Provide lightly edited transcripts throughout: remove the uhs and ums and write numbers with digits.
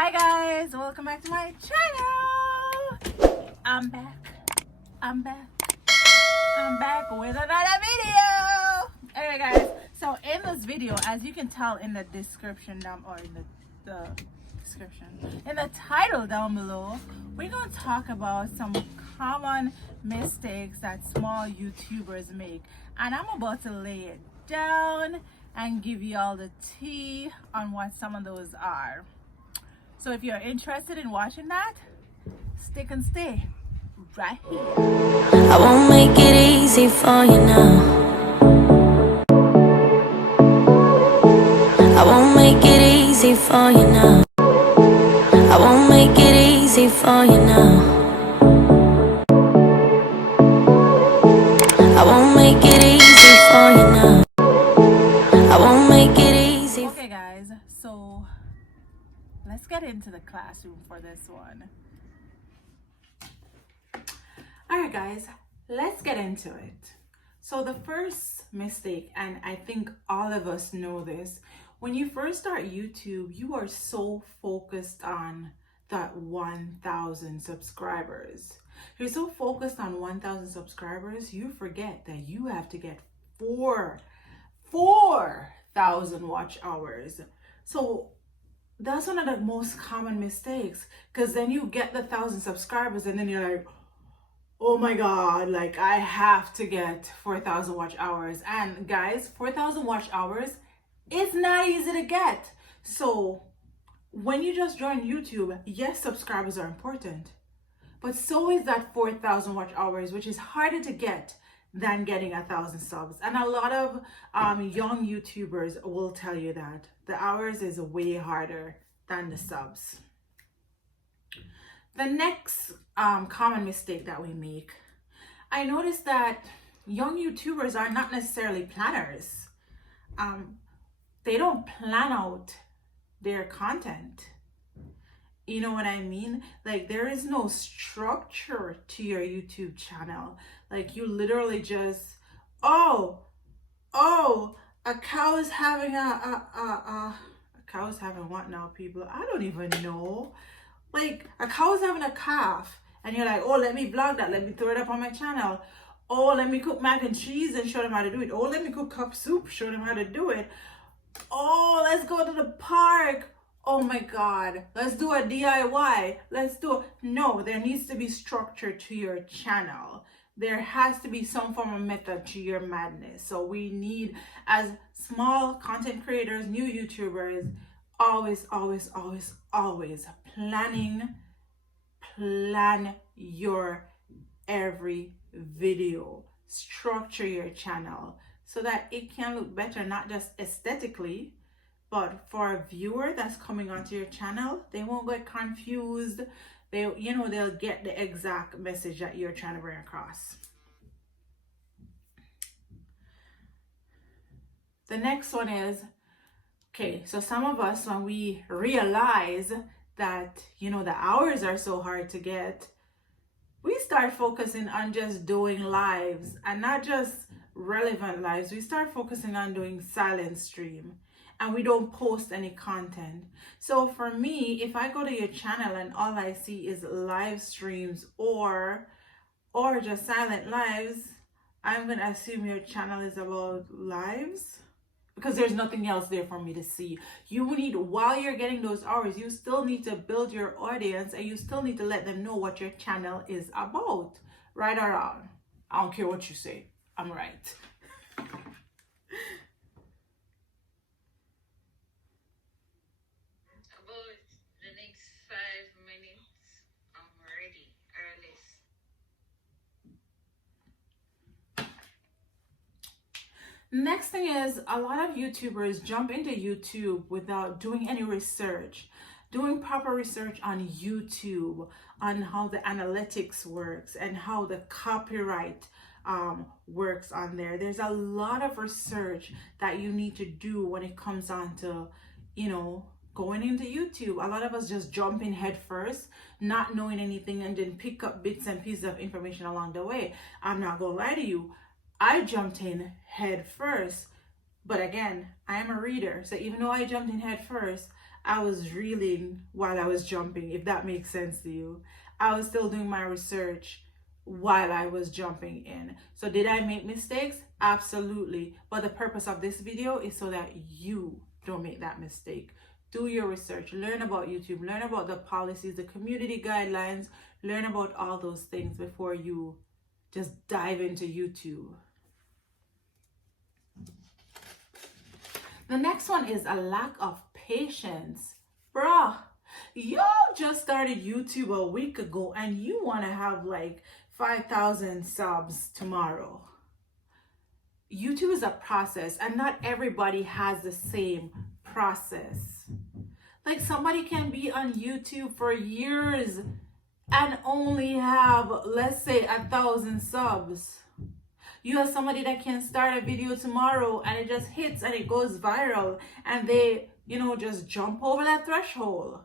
Hi guys, welcome back to my channel. I'm back with another video. Anyway guys, so in this video, as you can tell in the description down, or in the description, in the title down below, we're going to talk about some common mistakes that small YouTubers make, and I'm about to lay it down and give you all the tea on what some of those are. So if you're interested in watching that, stick and stay right here. I won't make it easy for you now. I won't make it easy for you now. I won't make it easy for you now. I won't make it easy for you now. I won't make it easy. Okay guys, so let's get into the classroom for this one. All right guys, let's get into it. So the first mistake, and I think all of us know this, when you first start YouTube, you are so focused on that 1,000 subscribers. You're so focused on 1,000 subscribers, you forget that you have to get 4,000 watch hours. So that's one of the most common mistakes, because then you get the 1,000 subscribers and then you're like, oh my god, like I have to get 4,000 watch hours. And guys, 4,000 watch hours is not easy to get. So when you just join YouTube, yes, subscribers are important, but so is that 4,000 watch hours, which is harder to get than getting 1,000 subs. And a lot of young YouTubers will tell you that the hours is way harder than the subs. The next common mistake that we make, I noticed that young YouTubers are not necessarily planners. They don't plan out their content. You know what I mean? Like, there is no structure to your YouTube channel. Like, you literally just, a cow is having a cow is having what now, people? I don't even know. Like, a cow is having a calf, and you're like, oh, let me vlog that, let me throw it up on my channel. Oh, let me cook mac and cheese and show them how to do it. Oh, let me cook cup soup, show them how to do it. Oh, let's go to the park. Oh my god, let's do a DIY. No, there needs to be structure to your channel. There has to be some form of method to your madness. So we need, as small content creators, new YouTubers, always plan your every video. Structure your channel so that it can look better, not just aesthetically, but for a viewer that's coming onto your channel, they won't get confused. They'll get the exact message that you're trying to bring across. The next one is, okay, so some of us, when we realize that, the hours are so hard to get, we start focusing on just doing lives, and not just relevant lives. We start focusing on doing silent stream, and we don't post any content. So for me, if I go to your channel and all I see is live streams or just silent lives, I'm gonna assume your channel is about lives, because there's nothing else there for me to see. You need, while you're getting those hours, you still need to build your audience, and you still need to let them know what your channel is about. Right or wrong, I don't care what you say, I'm right. About the next 5 minutes, I'm ready, early. Next thing is, a lot of YouTubers jump into YouTube without doing any research, doing proper research on YouTube, on how the analytics works and how the copyright works on there. There's a lot of research that you need to do when it comes on to, going into YouTube. A lot of us just jump in head first, not knowing anything, and then pick up bits and pieces of information along the way. I'm not gonna lie to you, I jumped in head first, but again, I am a reader. So even though I jumped in head first, I was reeling while I was jumping, if that makes sense to you. I was still doing my research while I was jumping in. So did I make mistakes? Absolutely. But the purpose of this video is so that you don't make that mistake. Do your research, learn about YouTube, learn about the policies, the community guidelines, learn about all those things before you just dive into YouTube. The next one is a lack of patience. Bruh, y'all just started YouTube a week ago and you want to have like 5,000 subs tomorrow. YouTube is a process and not everybody has the same process. Like somebody can be on YouTube for years and only have, let's say, 1,000 subs. You have somebody that can start a video tomorrow and it just hits and it goes viral and they, just jump over that threshold.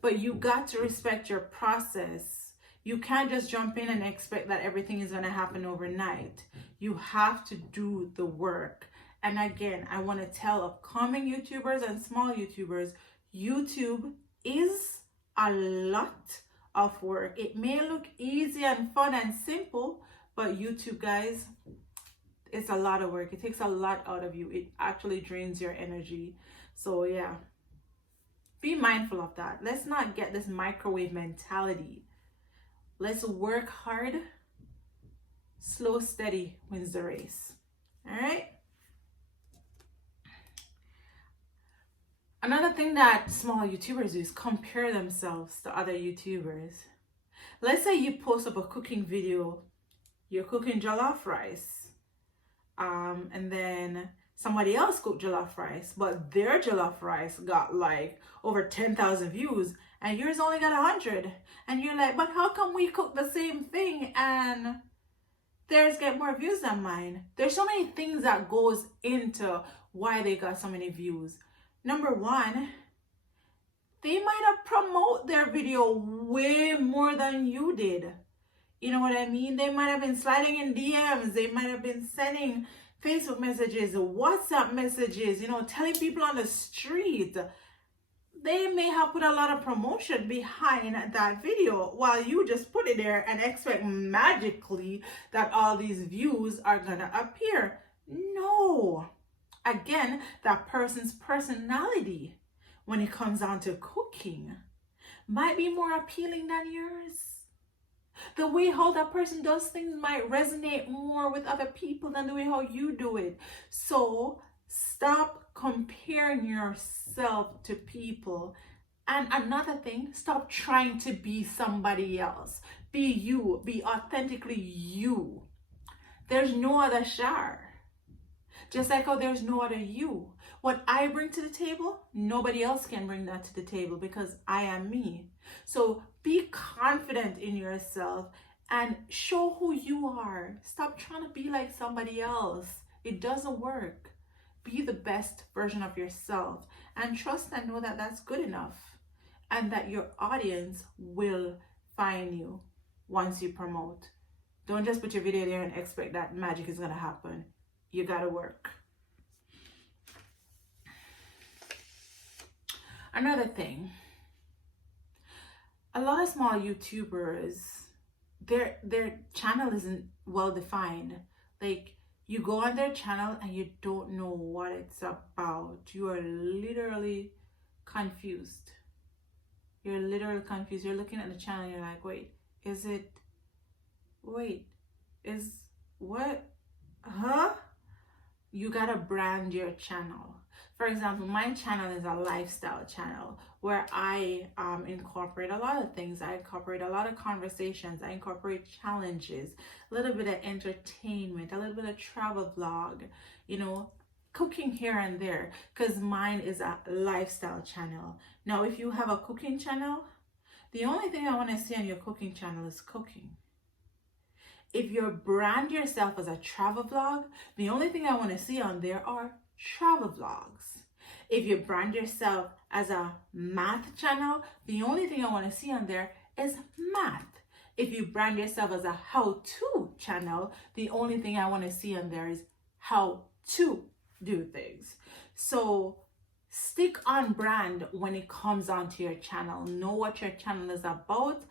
But you got to respect your process. You can't just jump in and expect that everything is going to happen overnight. You have to do the work. And again, I want to tell upcoming YouTubers and small YouTubers, YouTube is a lot of work. It may look easy and fun and simple, but YouTube, guys, it's a lot of work. It takes a lot out of you. It actually drains your energy. So yeah, be mindful of that. Let's not get this microwave mentality. Let's work hard. Slow, steady wins the race. All right. Another thing that small YouTubers do is compare themselves to other YouTubers. Let's say you post up a cooking video. You're cooking jollof rice. And then somebody else cooked jollof rice, but their jollof rice got like over 10,000 views and yours only got 100. And you're like, but how come we cook the same thing and theirs get more views than mine? There's so many things that goes into why they got so many views. Number one, they might have promoted their video way more than you did. You know what I mean? They might have been sliding in DMs. They might have been sending Facebook messages, WhatsApp messages, telling people on the street. They may have put a lot of promotion behind that video while you just put it there and expect magically that all these views are gonna appear. No. Again, that person's personality when it comes down to cooking might be more appealing than yours. The way how that person does things might resonate more with other people than the way how you do it. So stop comparing yourself to people. And another thing, stop trying to be somebody else. Be you. Be authentically you. There's no other Shar. Just like how there's no other you. What I bring to the table, nobody else can bring that to the table because I am me. So be confident in yourself and show who you are. Stop trying to be like somebody else. It doesn't work. Be the best version of yourself and trust and know that that's good enough and that your audience will find you once you promote. Don't just put your video there and expect that magic is going to happen. You gotta work. Another thing, a lot of small YouTubers, their channel isn't well defined. Like you go on their channel and you don't know what it's about. You are literally confused. You're literally confused. You're looking at the channel and you're like, what? Huh? You gotta brand your channel. For example, my channel is a lifestyle channel where I incorporate a lot of things. I incorporate a lot of conversations. I incorporate challenges, a little bit of entertainment, a little bit of travel vlog, cooking here and there, because mine is a lifestyle channel. Now, if you have a cooking channel, the only thing I want to see on your cooking channel is cooking. If you brand yourself as a travel vlog, the only thing I want to see on there are travel vlogs. If you brand yourself as a math channel, the only thing I want to see on there is math. If you brand yourself as a how-to channel, the only thing I want to see on there is how to do things. So stick on brand when it comes onto your channel. Know what your channel is about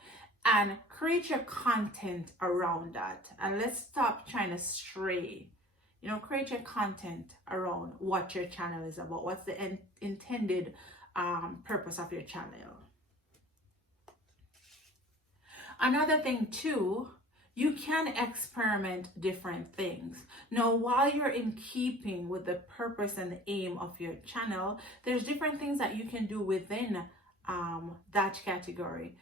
and create your content around that. And let's stop trying to stray. You know, create your content around what your channel is about. What's the intended purpose of your channel? Another thing too, you can experiment different things. Now, while you're in keeping with the purpose and the aim of your channel, there's different things that you can do within that category.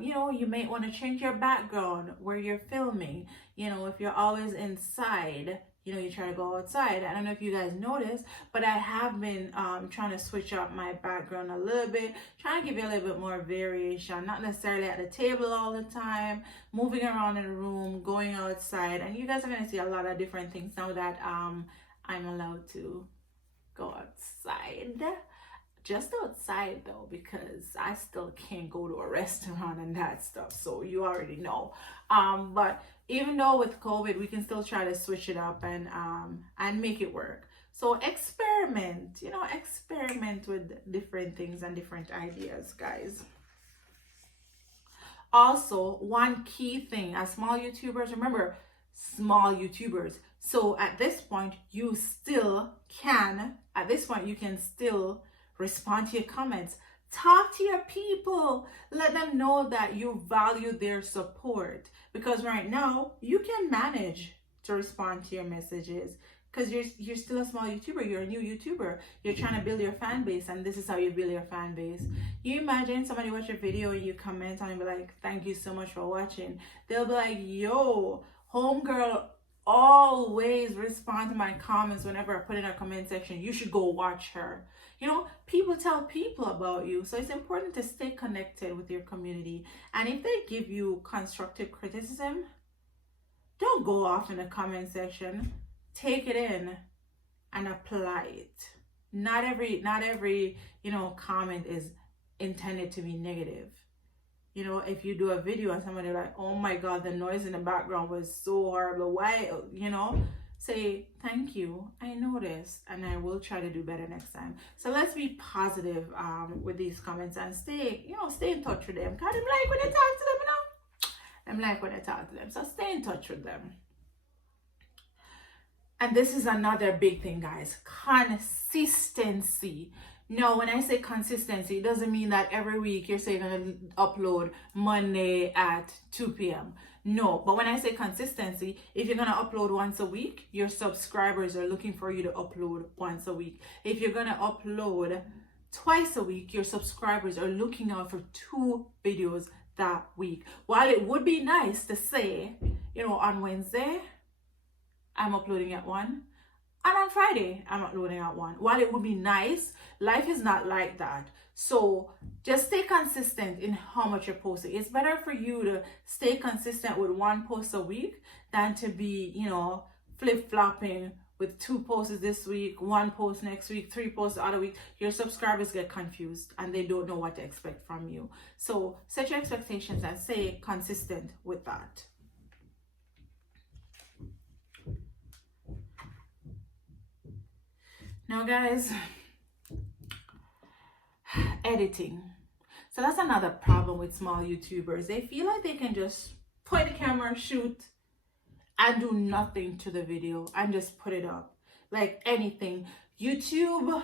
You know, you may want to change your background where you're filming. You know, if you're always inside, you know, you try to go outside. I don't know if you guys noticed, but I have been trying to switch up my background a little bit, trying to give you a little bit more variation, not necessarily at the table all the time, moving around in the room, going outside. And you guys are going to see a lot of different things now that I'm allowed to go outside. Just outside though, because I still can't go to a restaurant and that stuff, so you already know. But even though with COVID, we can still try to switch it up and make it work. So experiment, you know, experiment with different things and different ideas, guys. Also, one key thing as small YouTubers, remember, small YouTubers. So at this point, you can still respond to your comments. Talk to your people. Let them know that you value their support. Because right now, you can manage to respond to your messages. Because you're still a small YouTuber. You're a new YouTuber. You're trying to build your fan base. And this is how you build your fan base. You imagine somebody watch your video and you comment on it and be like, thank you so much for watching. They'll be like, yo, homegirl always respond to my comments whenever I put in a comment section. You should go watch her. You know, people tell people about you. So it's important to stay connected with your community. And if they give you constructive criticism, don't go off in the comment section. Take it in and apply it. Not every, you know, comment is intended to be negative. You know, if you do a video and somebody like, oh my God, the noise in the background was so horrible. Why, you know, say, thank you, I noticed, and I will try to do better next time. So let's be positive with these comments and stay in touch with them. Because I'm like when I talk to them, you know? I'm like when I talk to them. So stay in touch with them. And this is another big thing, guys. Consistency. No, when I say consistency, it doesn't mean that every week you're saying you're going to upload Monday at 2 p.m. No, but when I say consistency, if you're going to upload once a week, your subscribers are looking for you to upload once a week. If you're going to upload twice a week, your subscribers are looking out for 2 videos that week. While it would be nice to say, you know, on Wednesday, I'm uploading at 1. And on Friday, I'm uploading at 1. While it would be nice, life is not like that. So just stay consistent in how much you're posting. It's better for you to stay consistent with 1 post a week than to be, you know, flip-flopping with 2 posts this week, 1 post next week, 3 posts the other week. Your subscribers get confused and they don't know what to expect from you. So set your expectations and stay consistent with that. Now, guys, editing. So that's another problem with small YouTubers. They feel like they can just point the camera, shoot, and do nothing to the video and just put it up. Like anything. YouTube,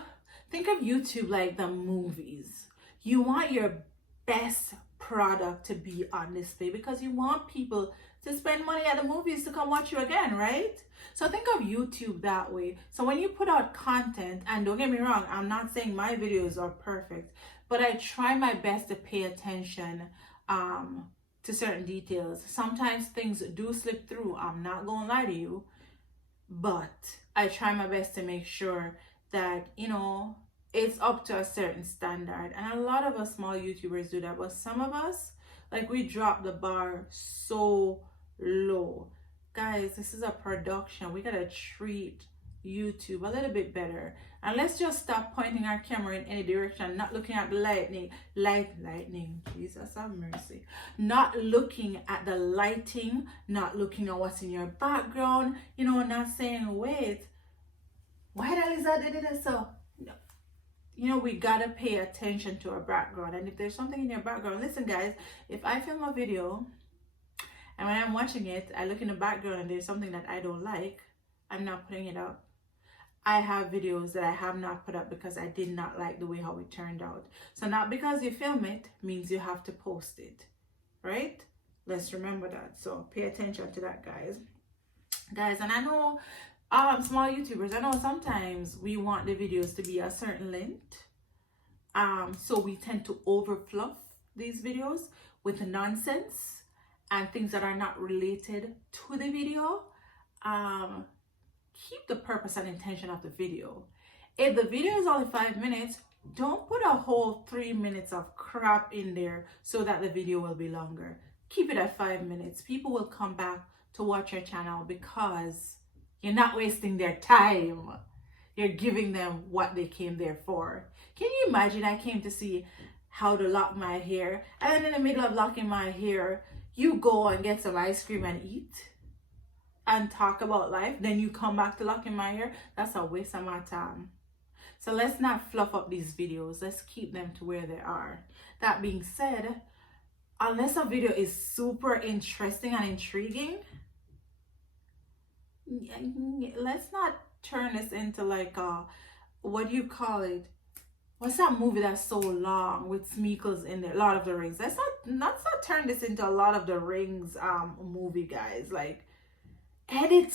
think of YouTube like the movies. You want your best product to be on display because you want people to spend money at the movies to come watch you again, right? So think of YouTube that way. So when you put out content, and don't get me wrong, I'm not saying my videos are perfect, but I try my best to pay attention to certain details. Sometimes things do slip through, I'm not gonna lie to you, but I try my best to make sure that, you know, it's up to a certain standard. And a lot of us small YouTubers do that, but some of us, like, we drop the bar so low. Guys, this is a production. We gotta treat YouTube a little bit better. And let's just stop pointing our camera in any direction, not looking at the lightning. Jesus have mercy. Not looking at the lighting, not looking at what's in your background, you know, not saying, wait, why that lizard did it so? No. we gotta pay attention to our background. And if there's something in your background, listen guys, if I film a video and when I'm watching it, I look in the background and there's something that I don't like, I'm not putting it up. I have videos that I have not put up because I did not like the way how it turned out. So not because you film it means you have to post it, right? Let's remember that. So pay attention to that, guys. And I know small YouTubers, I know sometimes we want the videos to be a certain length. So we tend to over fluff these videos with nonsense and things that are not related to the video. Keep the purpose and intention of the video. If the video is only 5 minutes, don't put a whole 3 minutes of crap in there so that the video will be longer. Keep it at 5 minutes. People will come back to watch your channel because you're not wasting their time. You're giving them what they came there for. Can you imagine I came to see how to lock my hair, and then in the middle of locking my hair, you go and get some ice cream and eat and talk about life, then you come back to locking my hair? That's a waste of my time. So let's not fluff up these videos. Let's keep them to where they are. That being said, unless a video is super interesting and intriguing, let's not turn this into like what do you call it? What's that movie that's so long with Smeagol's in there? Lord of the Rings. Let's not turn this into a Lord of the Rings movie, guys. Like, edit.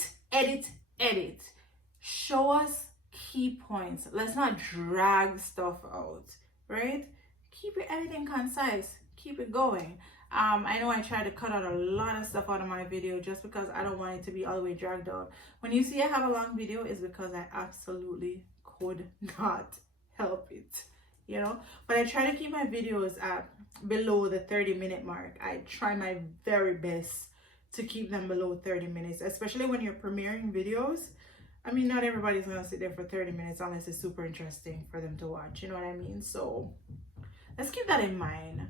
Show us key points. Let's not drag stuff out, right? Keep your editing concise. Keep it going. I know I try to cut out a lot of stuff out of my video just because I don't want it to be all the way dragged out. When you see I have a long video, it's because I absolutely could not help it, but I try to keep my videos at below the 30-minute mark. I try my very best to keep them below 30 minutes, especially when you're premiering videos. I mean, not everybody's gonna sit there for 30 minutes unless it's super interesting for them to watch, you know what I mean? So let's keep that in mind.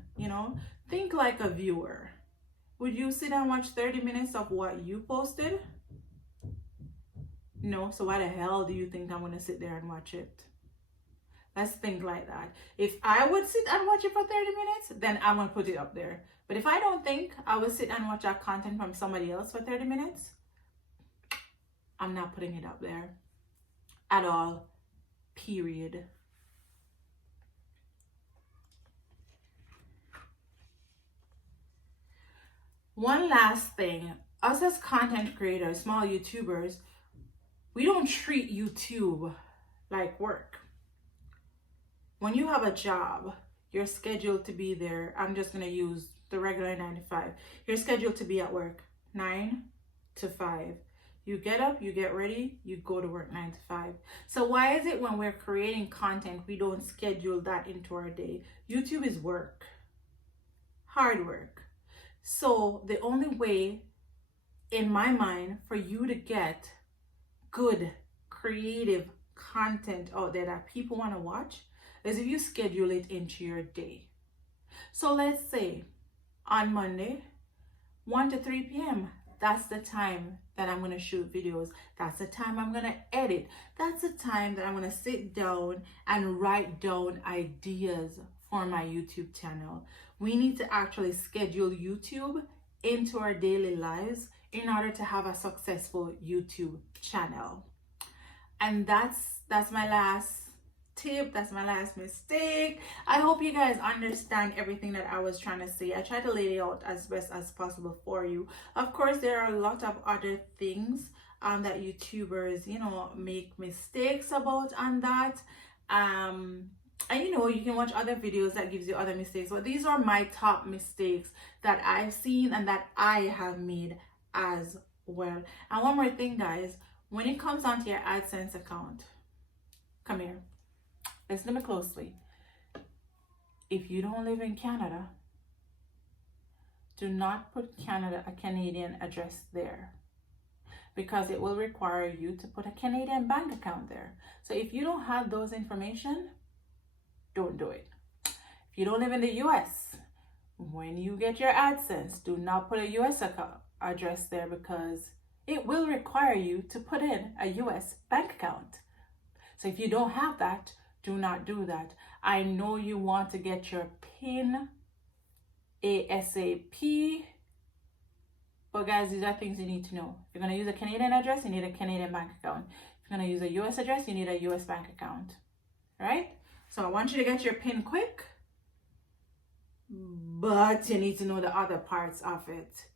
Think like a viewer. Would you sit and watch 30 minutes of what you posted? No. So why the hell do you think I'm gonna sit there and watch it? Let's think like that. If I would sit and watch it for 30 minutes, then I'm gonna put it up there. But if I don't think I will sit and watch that content from somebody else for 30 minutes, I'm not putting it up there at all, period. One last thing, us as content creators, small YouTubers, we don't treat YouTube like work. When you have a job, you're scheduled to be there. I'm just going to use the regular 9 to 5. You're scheduled to be at work 9 to 5. You get up, you get ready, you go to work 9 to 5. So why is it when we're creating content, we don't schedule that into our day? YouTube is work, hard work. So the only way, in my mind, for you to get good, creative content out there that people want to watch is if you schedule it into your day. So let's say on Monday, 1 to 3 p.m., that's the time that I'm going to shoot videos. That's the time I'm going to edit. That's the time that I'm going to sit down and write down ideas for my YouTube channel. We need to actually schedule YouTube into our daily lives in order to have a successful YouTube channel. And that's my last tip. That's my last mistake. I hope you guys understand everything that I was trying to say. I try to lay it out as best as possible for you. Of course, there are a lot of other things that YouTubers, make mistakes about on that. And you can watch other videos that gives you other mistakes, but these are my top mistakes that I've seen and that I have made as well. And one more thing, guys, when it comes onto your AdSense account, come here, listen to me closely. If you don't live in Canada, do not put a Canadian address there, because it will require you to put a Canadian bank account there. So if you don't have those information, don't do it. If you don't live in the US, when you get your AdSense, do not put a US address there, because it will require you to put in a US bank account. So if you don't have that, Do not do that. I know you want to get your PIN ASAP, but guys, these are things you need to know. If you're going to use a Canadian address, you need a Canadian bank account. If you're going to use a US address, you need a US bank account. All right? So I want you to get your PIN quick, but you need to know the other parts of it.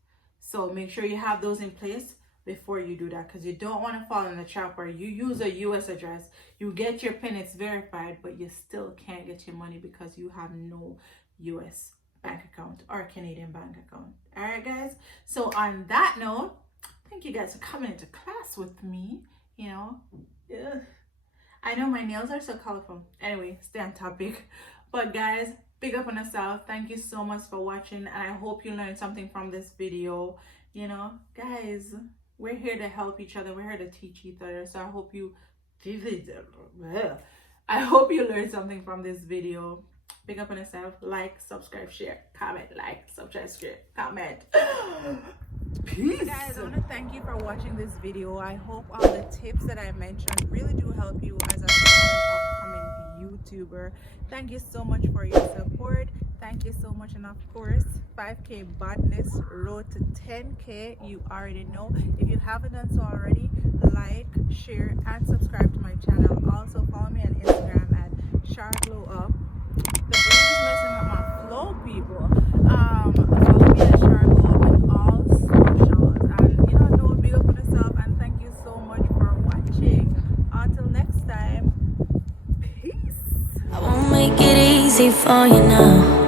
So make sure you have those in place before you do that, because you don't want to fall in the trap where you use a US address, you get your PIN, it's verified, but you still can't get your money because you have no US bank account or Canadian bank account. All right, guys. So on that note, thank you guys for coming into class with me. You know, I know my nails are so colorful. Anyway, stay on topic. But guys, big up on yourself. Thank you so much for watching, and I hope you learned something from this video. You know, guys, we're here to help each other. We're here to teach each other. So I hope you learned something from this video. Big up on yourself. Like, subscribe, share, comment, like, subscribe, share, comment. Peace. Guys, I want to thank you for watching this video. I hope all the tips that I mentioned really do help you as an upcoming YouTuber. Thank you so much for your support. Thank you so much. And of course, 5K badness, road to 10K. You already know. If you haven't done so already, like, share, and subscribe to my channel. Also follow me on Instagram at GLOWUP. The breeze is messing up my flow, people. Follow me at GLOWUP on all socials. And you know, big up on yourself, and thank you so much for watching. Until next time, peace. I won't make it easy for you now.